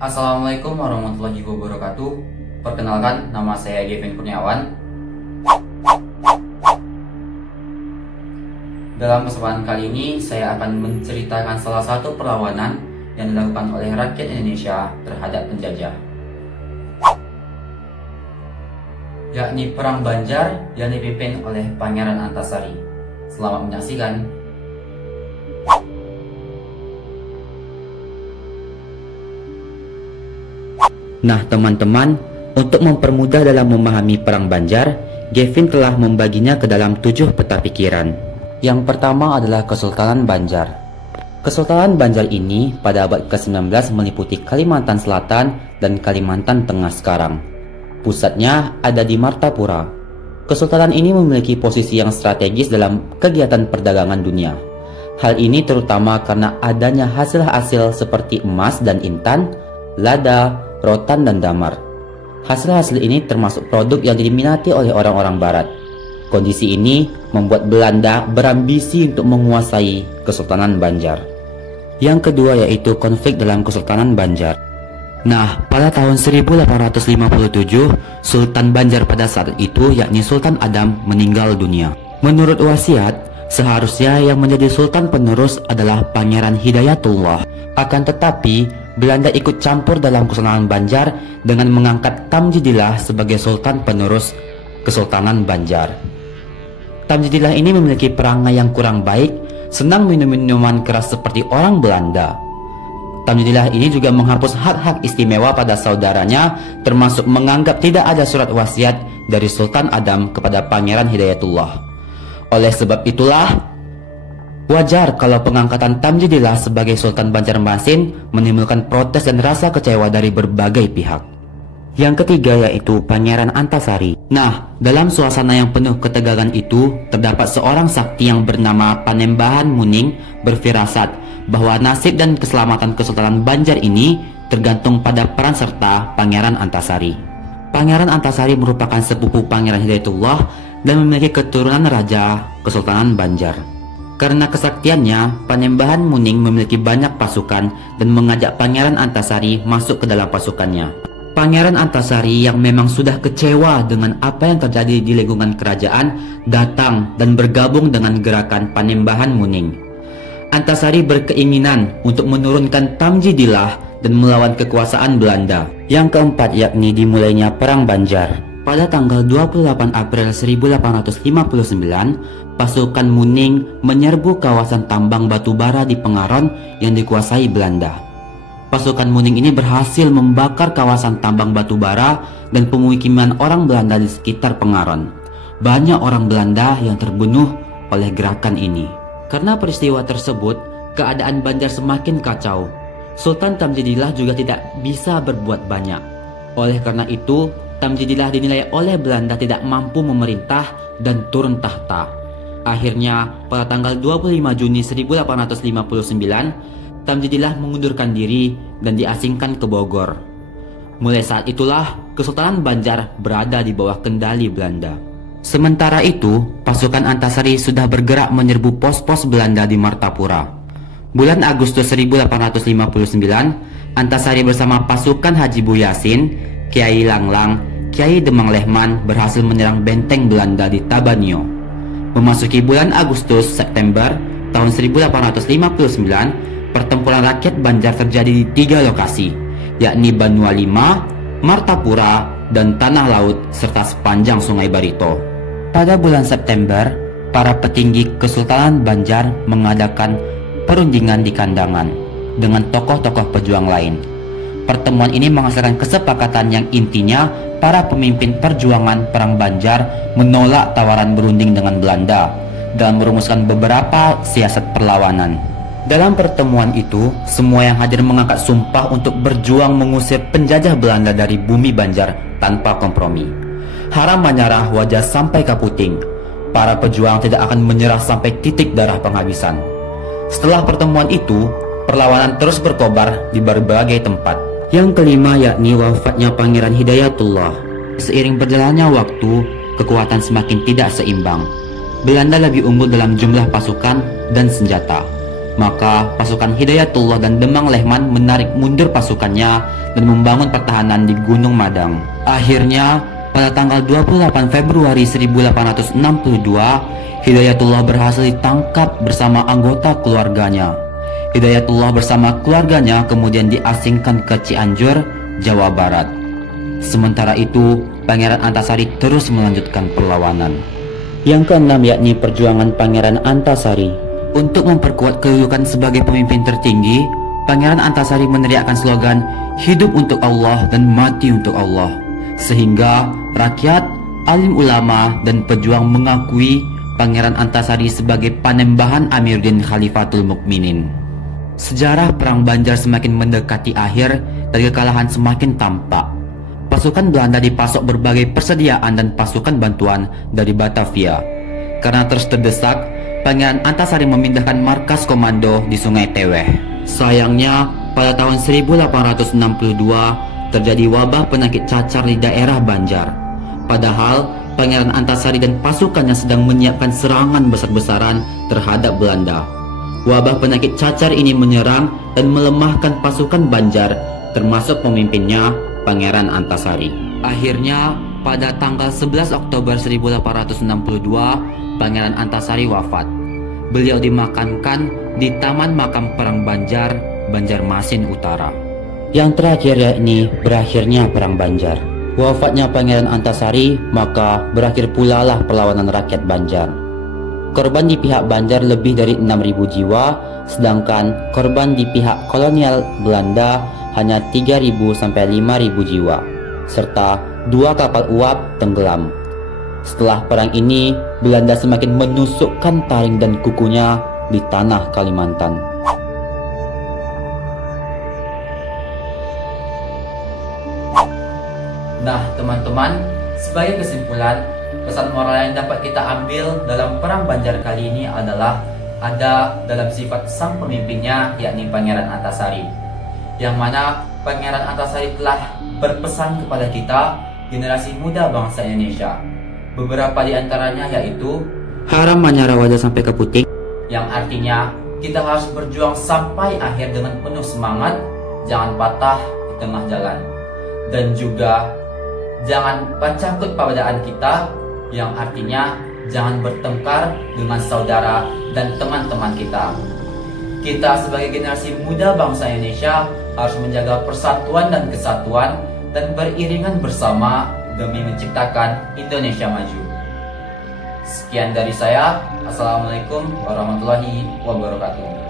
Assalamualaikum warahmatullahi wabarakatuh. Perkenalkan, nama saya Gavin Kurniawan. Dalam kesempatan kali ini, saya akan menceritakan salah satu perlawanan yang dilakukan oleh rakyat Indonesia terhadap penjajah, yakni Perang Banjar yang dipimpin oleh Pangeran Antasari. Selamat menyaksikan. Nah teman-teman, untuk mempermudah dalam memahami Perang Banjar, Gavin telah membaginya ke dalam 7 peta pikiran. Yang pertama adalah Kesultanan Banjar. Kesultanan Banjar ini pada abad ke-19 meliputi Kalimantan Selatan dan Kalimantan Tengah sekarang. Pusatnya ada di Martapura. Kesultanan ini memiliki posisi yang strategis dalam kegiatan perdagangan dunia. Hal ini terutama karena adanya hasil-hasil seperti emas dan intan, lada, rotan, dan damar. Hasil-hasil ini termasuk produk yang diminati oleh orang-orang barat. Kondisi ini membuat Belanda berambisi untuk menguasai Kesultanan Banjar. Yang kedua yaitu konflik dalam Kesultanan Banjar. Nah, pada tahun 1857, Sultan Banjar pada saat itu yakni Sultan Adam meninggal dunia. Menurut wasiat, seharusnya yang menjadi sultan penerus adalah Pangeran Hidayatullah. Akan tetapi, Belanda ikut campur dalam Kesultanan Banjar dengan mengangkat Tamjidillah sebagai sultan penerus Kesultanan Banjar. Tamjidillah ini memiliki perangai yang kurang baik, senang minum minuman keras seperti orang Belanda. Tamjidillah ini juga menghapus hak-hak istimewa pada saudaranya, termasuk menganggap tidak ada surat wasiat dari Sultan Adam kepada Pangeran Hidayatullah. Oleh sebab itulah, wajar kalau pengangkatan Tamjidillah sebagai Sultan Banjarmasin menimbulkan protes dan rasa kecewa dari berbagai pihak. Yang ketiga yaitu Pangeran Antasari. Nah, dalam suasana yang penuh ketegangan itu, terdapat seorang sakti yang bernama Panembahan Muning berfirasat bahwa nasib dan keselamatan Kesultanan Banjar ini tergantung pada peran serta Pangeran Antasari. Pangeran Antasari merupakan sepupu Pangeran Hidayatullah dan memiliki keturunan Raja Kesultanan Banjar. Karena kesaktiannya, Panembahan Muning memiliki banyak pasukan dan mengajak Pangeran Antasari masuk ke dalam pasukannya. Pangeran Antasari yang memang sudah kecewa dengan apa yang terjadi di lingkungan kerajaan datang dan bergabung dengan gerakan Panembahan Muning. Antasari berkeinginan untuk menurunkan Tamjidillah dan melawan kekuasaan Belanda. Yang keempat yakni dimulainya Perang Banjar. Pada tanggal 28 April 1859, pasukan Muning menyerbu kawasan tambang batubara di Pengaron yang dikuasai Belanda. Pasukan Muning ini berhasil membakar kawasan tambang batubara dan pemukiman orang Belanda di sekitar Pengaron. Banyak orang Belanda yang terbunuh oleh gerakan ini. Karena peristiwa tersebut, keadaan Banjar semakin kacau. Sultan Tamjidillah juga tidak bisa berbuat banyak. Oleh karena itu, Tamjidillah dinilai oleh Belanda tidak mampu memerintah dan turun tahta. Akhirnya, pada tanggal 25 Juni 1859, Tamjidillah mengundurkan diri dan diasingkan ke Bogor. Mulai saat itulah Kesultanan Banjar berada di bawah kendali Belanda. Sementara itu, pasukan Antasari sudah bergerak menyerbu pos-pos Belanda di Martapura. Bulan Agustus 1859, Antasari bersama pasukan Haji Buyasin, Kiai Langlang, Kiai Demang Lehman berhasil menyerang benteng Belanda di Tabanio. Memasuki bulan Agustus-September tahun 1859, pertempuran rakyat Banjar terjadi di 3 lokasi, yakni Banua Lima, Martapura, dan Tanah Laut, serta sepanjang Sungai Barito. Pada bulan September, para petinggi Kesultanan Banjar mengadakan perundingan di Kandangan dengan tokoh-tokoh pejuang lain. Pertemuan ini menghasilkan kesepakatan yang intinya para pemimpin perjuangan Perang Banjar menolak tawaran berunding dengan Belanda dalam merumuskan beberapa siasat perlawanan. Dalam pertemuan itu, semua yang hadir mengangkat sumpah untuk berjuang mengusir penjajah Belanda dari bumi Banjar tanpa kompromi. Haram menyerah wajah sampai kaputing. Para pejuang tidak akan menyerah sampai titik darah penghabisan. Setelah pertemuan itu, perlawanan terus berkobar di berbagai tempat. Yang kelima yakni wafatnya Pangeran Hidayatullah. Seiring berjalannya waktu, kekuatan semakin tidak seimbang. Belanda lebih unggul dalam jumlah pasukan dan senjata. Maka pasukan Hidayatullah dan Demang Lehman menarik mundur pasukannya dan membangun pertahanan di Gunung Madang. Akhirnya, pada tanggal 28 Februari 1862, Hidayatullah berhasil ditangkap bersama anggota keluarganya. Hidayatullah bersama keluarganya kemudian diasingkan ke Cianjur, Jawa Barat. Sementara itu, Pangeran Antasari terus melanjutkan perlawanan. Yang keenam yakni perjuangan Pangeran Antasari. Untuk memperkuat kedudukan sebagai pemimpin tertinggi, Pangeran Antasari meneriakkan slogan "Hidup untuk Allah dan mati untuk Allah", sehingga rakyat, alim ulama, dan pejuang mengakui Pangeran Antasari sebagai panembahan Amiruddin Khalifatul Mukminin. Sejarah Perang Banjar semakin mendekati akhir dan kekalahan semakin tampak. Pasukan Belanda dipasok berbagai persediaan dan pasukan bantuan dari Batavia. Karena terus terdesak, Pangeran Antasari memindahkan markas komando di Sungai Teweh. Sayangnya, pada tahun 1862 terjadi wabah penyakit cacar di daerah Banjar. Padahal, Pangeran Antasari dan pasukannya sedang menyiapkan serangan besar-besaran terhadap Belanda. Wabah penyakit cacar ini menyerang dan melemahkan pasukan Banjar, termasuk pemimpinnya, Pangeran Antasari. Akhirnya, pada tanggal 11 Oktober 1862, Pangeran Antasari wafat. Beliau dimakamkan di Taman Makam Perang Banjar, Banjarmasin Utara. Yang terakhir yakni berakhirnya Perang Banjar. Wafatnya Pangeran Antasari, maka berakhir pula lah perlawanan rakyat Banjar. Korban di pihak Banjar lebih dari 6.000 jiwa, sedangkan korban di pihak kolonial Belanda hanya 3.000 sampai 5.000 jiwa, serta 2 kapal uap tenggelam. Setelah perang ini, Belanda semakin menusukkan taring dan kukunya di tanah Kalimantan. Nah teman-teman, sebagai kesimpulan, pesan moral yang dapat kita ambil dalam Perang Banjar kali ini adalah ada dalam sifat sang pemimpinnya, yakni Pangeran Antasari, yang mana Pangeran Antasari telah berpesan kepada kita, generasi muda bangsa Indonesia. Beberapa di antaranya yaitu haram menyara wajah sampai ke puting, yang artinya kita harus berjuang sampai akhir dengan penuh semangat, jangan patah di tengah jalan. Dan juga jangan pancakut pabadaan kita, yang artinya jangan bertengkar dengan saudara dan teman-teman kita. Kita sebagai generasi muda bangsa Indonesia harus menjaga persatuan dan kesatuan dan beriringan bersama demi menciptakan Indonesia maju. Sekian dari saya. Assalamualaikum warahmatullahi wabarakatuh.